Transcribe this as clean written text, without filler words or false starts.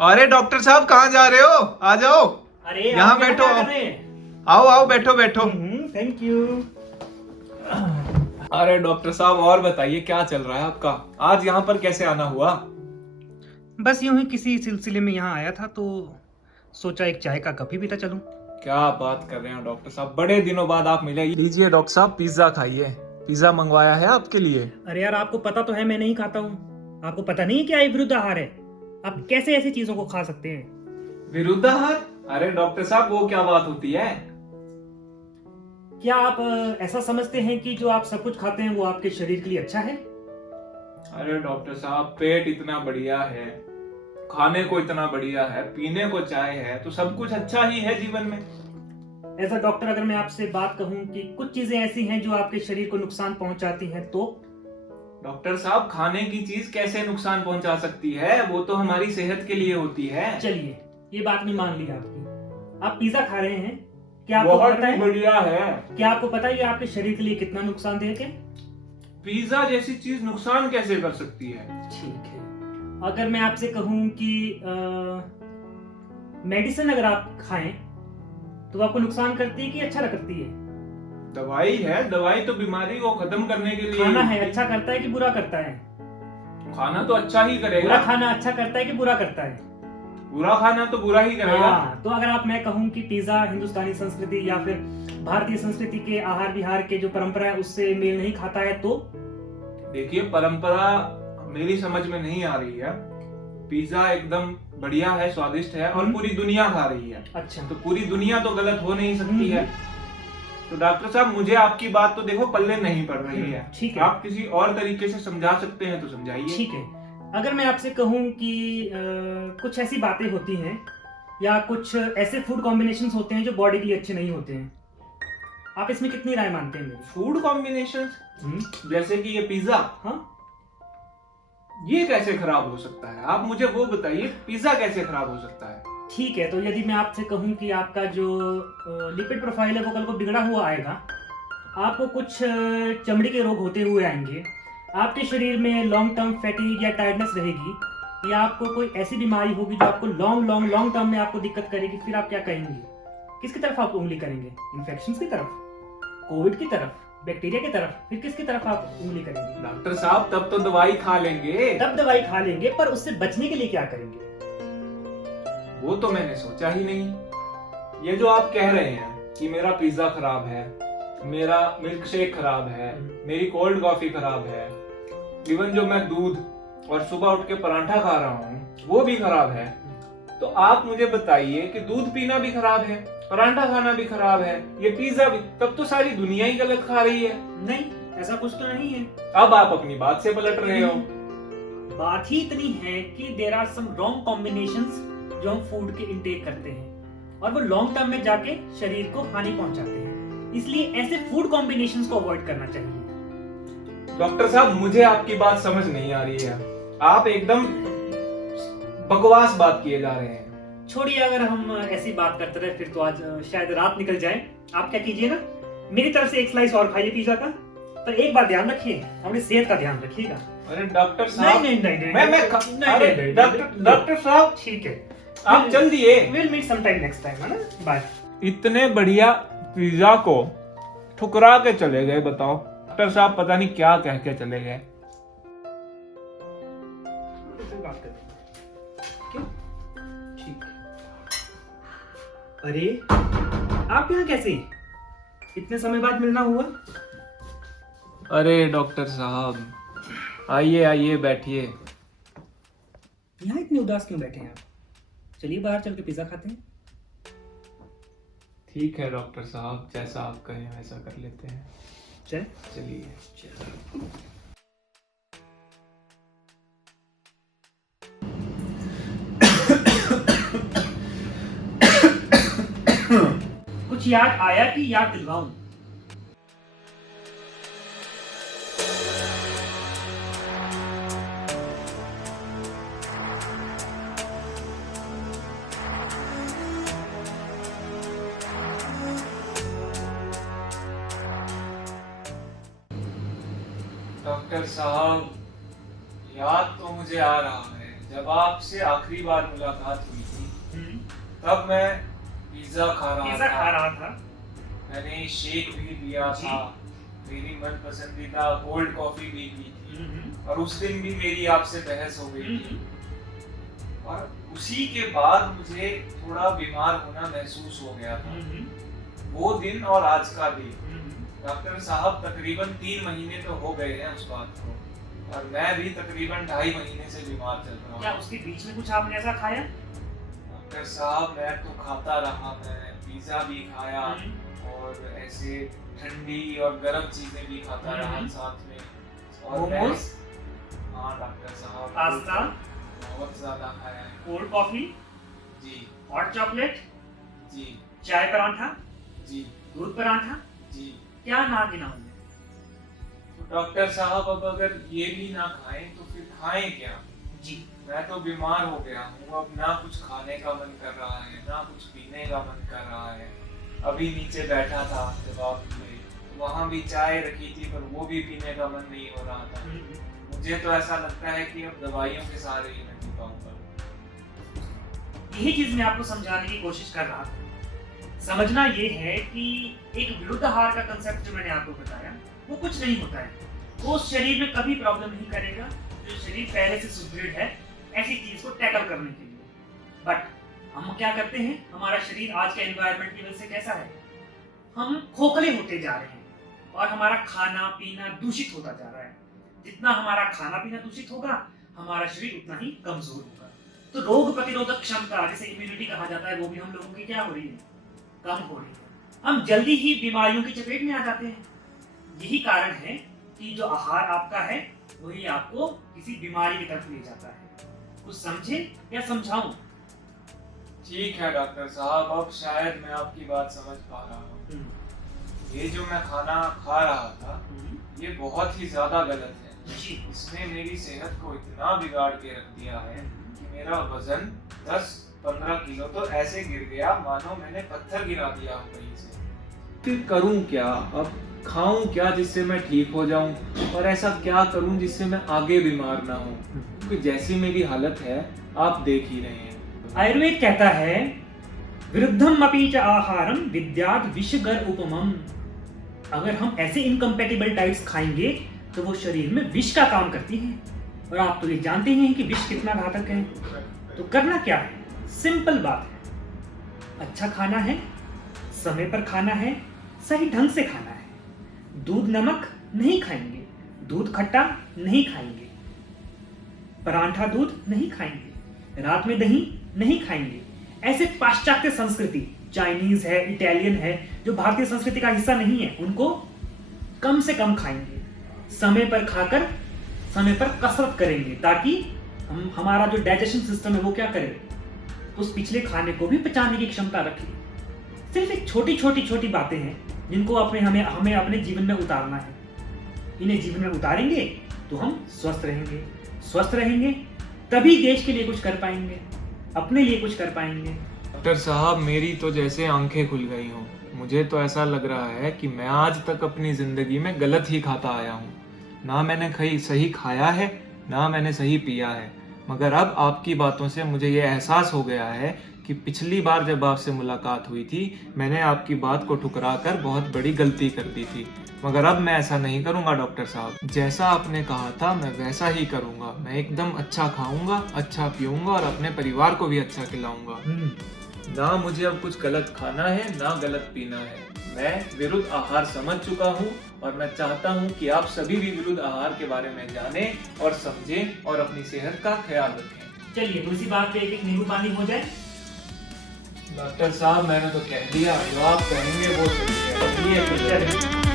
अरे डॉक्टर साहब कहाँ जा रहे हो? आ जाओ। अरे यहाँ आप बैठो। क्या कर रहे हैं? आओ आओ बैठो बैठो। Thank you. अरे डॉक्टर साहब और बताइए क्या चल रहा है आपका? आज यहाँ पर कैसे आना हुआ? बस यूं ही किसी सिलसिले में यहाँ आया था तो सोचा एक चाय का कप ही पीता चलूं। क्या बात कर रहे हैं डॉक्टर साहब, बड़े दिनों बाद आप मिले। लीजिए डॉक्टर साहब पिज्जा खाइए। पिज्जा मंगवाया है आपके लिए। अरे यार आपको पता तो है मैं नहीं खाता हूँ। आपको पता नहीं है क्या ये विरुद्ध आहार है? आप कैसे ऐसी चीजों को खा सकते हैं? विरुद्धाहार? अरे डॉक्टर साहब वो क्या बात होती है? क्या आप ऐसा समझते हैं कि जो आप सब कुछ खाते हैं वो आपके शरीर के लिए अच्छा है? अरे डॉक्टर साहब पेट इतना बढ़िया है, खाने को इतना बढ़िया है, पीने को चाय है, तो सब कुछ अच्छा ही है जीवन में। एज अ डॉक्टर अगर मैं आपसे बात कहूँ कि कुछ चीजें ऐसी हैं जो आपके शरीर को नुकसान पहुंचाती हैं तो? डॉक्टर साहब खाने की चीज कैसे नुकसान पहुंचा सकती है? वो तो हमारी सेहत के लिए होती है। चलिए ये बात नहीं मान ली आपकी। आप पिज्जा खा रहे हैं, क्या आपको बहुत पता है? बढ़िया है। क्या आपको पता है ये आपके शरीर के लिए कितना नुकसानदेह है? पिज्जा जैसी चीज नुकसान कैसे कर सकती है? ठीक है, अगर मैं आपसे कहूं कि मेडिसिन अगर आप खाएं तो आपको नुकसान करती है कि अच्छा करती है? दवाई है, दवाई तो बीमारी को खत्म करने के लिए। खाना है अच्छा करता है कि बुरा करता है? खाना तो अच्छा ही बुरा करेगा। खाना अच्छा करता है कि बुरा करता है? बुरा खाना तो बुरा ही करेगा। हाँ, तो अगर आप मैं कहूं कि पिज्जा हिंदुस्तानी संस्कृति या फिर भारतीय संस्कृति के आहार विहार के जो परंपरा है उससे मेल नहीं खाता है तो? देखिए परंपरा मेरी समझ में नहीं आ रही है। पिज्जा एकदम बढ़िया है, स्वादिष्ट है और पूरी दुनिया खा रही है। अच्छा, तो पूरी दुनिया तो गलत हो नहीं सकती है। तो डॉक्टर साहब मुझे आपकी बात तो देखो पल्ले नहीं पड़ रही है। ठीक है। आप किसी और तरीके से समझा सकते हैं तो समझाइए। ठीक है, अगर मैं आपसे कहूं कि कुछ ऐसी बातें होती हैं या कुछ ऐसे फूड कॉम्बिनेशंस होते हैं जो बॉडी के लिए अच्छे नहीं होते हैं, आप इसमें कितनी राय मानते हैं मेरी? फूड कॉम्बिनेशन जैसे कि ये पिज्जा, हाँ, ये कैसे खराब हो सकता है? आप मुझे वो बताइए, पिज्जा कैसे खराब हो सकता है? ठीक है, तो यदि मैं आपसे कहूं कि आपका जो लिपिड प्रोफाइल है वो कल को बिगड़ा हुआ आएगा, आपको कुछ चमड़ी के रोग होते हुए आएंगे, आपके शरीर में लॉन्ग टर्म फैटीग या टायर्डनेस रहेगी, या आपको कोई ऐसी बीमारी होगी जो आपको लॉन्ग टर्म में आपको दिक्कत करेगी, फिर आप क्या कहेंगे? किसकी तरफ आप उंगली करेंगे? इन्फेक्शंस की तरफ, कोविड की तरफ, बैक्टीरिया की तरफ, फिर किसकी तरफ आप उंगली करेंगे? डॉक्टर साहब तब तो दवाई खा लेंगे। तब दवाई खा लेंगे, पर उससे बचने के लिए क्या करेंगे? वो तो मैंने सोचा ही नहीं। ये जो आप कह रहे हैं कि मेरा पिज्जा खराब है, मेरा मिल्क शेक खराब है, मेरी कोल्ड कॉफी खराब है, इवन जो मैं दूध और सुबह उठ के परांठा खा रहा हूँ वो भी खराब है, तो आप मुझे बताइए कि दूध पीना भी खराब है, परांठा खाना भी खराब है, ये पिज्जा भी, तब तो सारी दुनिया ही गलत खा रही है। नहीं, ऐसा कुछ तो नहीं है। अब आप अपनी बात से पलट रहे हो। बात ही इतनी है कि there are some wrong combinations जो हम फूड के इंटेक करते हैं और वो लॉन्ग टर्म में जाके शरीर को हानि पहुंचाते हैं, इसलिए ऐसे फूड कॉम्बिनेशंस को अवॉइड करना चाहिए। डॉक्टर साहब मुझे आपकी बात समझ नहीं आ रही है, आप एकदम बकवास बात किए जा रहे हैं। छोड़िए, अगर हम ऐसी बात करते रहे फिर तो आज शायद रात निकल जाए। आप क्या कीजिए ना, मेरी तरफ से एक स्लाइस और खाइए पिज्जा का, पर एक बात ध्यान रखिए, अपनी सेहत का ध्यान रखिएगा। अरे डॉक्टर साहब नहीं, डॉक्टर साहब ठीक है, आप चल दिए। Will meet some time next time, है ना? बाय। इतने बढ़िया पिज्जा को ठुकरा के चले गए, बताओ। डॉक्टर साहब पता नहीं क्या कह के चले गए। बात करते हैं। क्यों? ठीक। अरे आप यहाँ कैसे? इतने समय बाद मिलना हुआ? अरे डॉक्टर साहब आइए आइए बैठिए। यहाँ इतने उदास क्यों बैठे हैं आप? चलिए बाहर चल के पिज्जा खाते हैं। ठीक है डॉक्टर साहब, जैसा आप कहें वैसा कर लेते हैं। चल चलिए। कुछ याद आया कि याद दिलवाऊं? डॉक्टर साहब याद तो मुझे आ रहा है, जब आपसे आखिरी बार मुलाकात हुई थी तब मैं पिज्जा खा रहा था। मैंने शेक भी लिया जी। था, मेरी मन पसंदीदा कोल्ड कॉफी भी पी थी, और उस दिन भी मेरी आपसे बहस हो गई थी। और उसी के बाद मुझे थोड़ा बीमार होना महसूस हो गया था। वो दिन और आज का दिन, डॉक्टर साहब तकरीबन 3 महीने तो हो गए हैं उस बात को, और मैं भी तकरीबन 2.5 महीने से बीमार चल रहा हूँ। क्या उसके बीच में कुछ आपने ऐसा खाया? डॉक्टर साहब मैं तो खाता रहा, मैं पिज्जा भी खाया और ऐसे ठंडी और गर्म चीजें भी खाता रहा साथ में। और मैं मोमोज? हाँ डॉक्टर साहब, पास्ता? बहुत ज्यादा खाया है। Cold coffee? जी हॉट चॉकलेट? जी चाय पराठा? जी दूध पराठा? जी। क्या ना गिनाऊं? तो डॉक्टर साहब अब अगर ये भी ना खाएं तो फिर खाएं क्या? जी। मैं तो बीमार हो गया हूँ, अब ना कुछ खाने का मन कर रहा है, ना कुछ पीने का मन कर रहा है। अभी नीचे बैठा था जब आप मिले, वहाँ भी चाय रखी थी पर वो भी पीने का मन नहीं हो रहा था। मुझे तो ऐसा लगता है कि अब दवाइयों के सहारे ही मैं जी पाऊंगा। यही चीज मैं आपको समझाने की कोशिश कर रहा था। समझना ये है कि एक विरुद्ध आहार का कंसेप्ट जो मैंने आपको बताया वो कुछ नहीं होता है। वो उस शरीर में कभी प्रॉब्लम नहीं करेगा जो शरीर पहले से सुदृढ़ है ऐसी चीज को टैकल करने के लिए। बट हम क्या करते हैं, हमारा शरीर आज के एनवायरनमेंट की वजह से कैसा है, हम खोखले होते जा रहे हैं और हमारा खाना पीना दूषित होता जा रहा है। जितना हमारा खाना पीना दूषित होगा हमारा शरीर उतना ही कमजोर होगा। तो रोग प्रतिरोधक क्षमता जिसे इम्यूनिटी कहा जाता है वो भी हम लोगों की क्या हो रही है, कम हो रही है। हम जल्दी ही बीमारियों की चपेट में आ जाते हैं। यही कारण है कि जो आहार आपका है वही आपको किसी बीमारी की तरफ ले जाता है। कुछ समझे या समझाऊं? ठीक है डॉक्टर साहब, अब शायद मैं आपकी बात समझ पा रहा हूँ। ये जो मैं खाना खा रहा था ये बहुत ही ज्यादा गलत है। जी। इसने मेरी सेहत को इतना बिगाड़ के रख दिया है कि मेरा वजन 10-15 किलो तो ऐसे गिर गया मानो मैंने पत्थर गिरा दिया हो कहीं से। फिर करूं क्या, अब खाऊं क्या जिससे मैं ठीक हो जाऊं, और ऐसा क्या करूं जिससे मैं आगे बीमार ना हूं, क्योंकि जैसी मेरी हालत है आप देख ही रहे हैं। आयुर्वेद कहता है विरुद्धम अपि च आहारम विद्यात् विषगर उपमम। अगर हम ऐसे इनकम्पैटिबल डाइट्स खाएंगे तो वो शरीर में विष का काम करती हैं, और आप तो ये जानते ही हैं कि विष कितना घातक है। तो करना क्या है, सिंपल बात है, अच्छा खाना है, समय पर खाना है, सही ढंग से खाना है। दूध नमक नहीं खाएंगे, दूध खट्टा नहीं खाएंगे, परांठा दूध नहीं खाएंगे, रात में दही नहीं खाएंगे। ऐसे पाश्चात्य संस्कृति, चाइनीज है, इटालियन है, जो भारतीय संस्कृति का हिस्सा नहीं है, उनको कम से कम खाएंगे। समय पर खाकर समय पर कसरत करेंगे ताकि हमारा जो डाइजेशन सिस्टम है वो क्या करे, उस पिछले खाने को भी पचाने की क्षमता रखे। सिर्फ एक छोटी छोटी बातें हैं जिनको हमें अपने जीवन में उतारना है। इन्हें जीवन में उतारेंगे तो हम स्वस्थ रहेंगे। स्वस्थ रहेंगे तभी देश के लिए कुछ कर पाएंगे, अपने लिए कुछ कर पाएंगे। डॉक्टर साहब मेरी तो जैसे आंखें खुल गई हों। मुझे तो ऐसा लग रहा है कि मैं आज तक अपनी जिंदगी में गलत ही खाता आया हूँ। ना मैंने कहीं सही खाया है, ना मैंने सही पिया है। मगर अब आपकी बातों से मुझे ये एहसास हो गया है कि पिछली बार जब आपसे मुलाकात हुई थी मैंने आपकी बात को ठुकरा कर बहुत बड़ी गलती कर दी थी। मगर अब मैं ऐसा नहीं करूंगा डॉक्टर साहब। जैसा आपने कहा था मैं वैसा ही करूंगा। मैं एकदम अच्छा खाऊंगा, अच्छा पीऊंगा और अपने परिवार को भी अच्छा खिलाऊंगा। ना मुझे अब कुछ गलत खाना है, ना गलत पीना है। मैं विरुद्ध आहार समझ चुका हूँ और मैं चाहता हूँ कि आप सभी भी विरुद्ध आहार के बारे में जानें और समझें और अपनी सेहत का ख्याल रखें। चलिए तो इसी बात पे एक नींबू पानी हो जाए। डॉक्टर साहब मैंने तो कह दिया, जो आप कहेंगे वो सही है।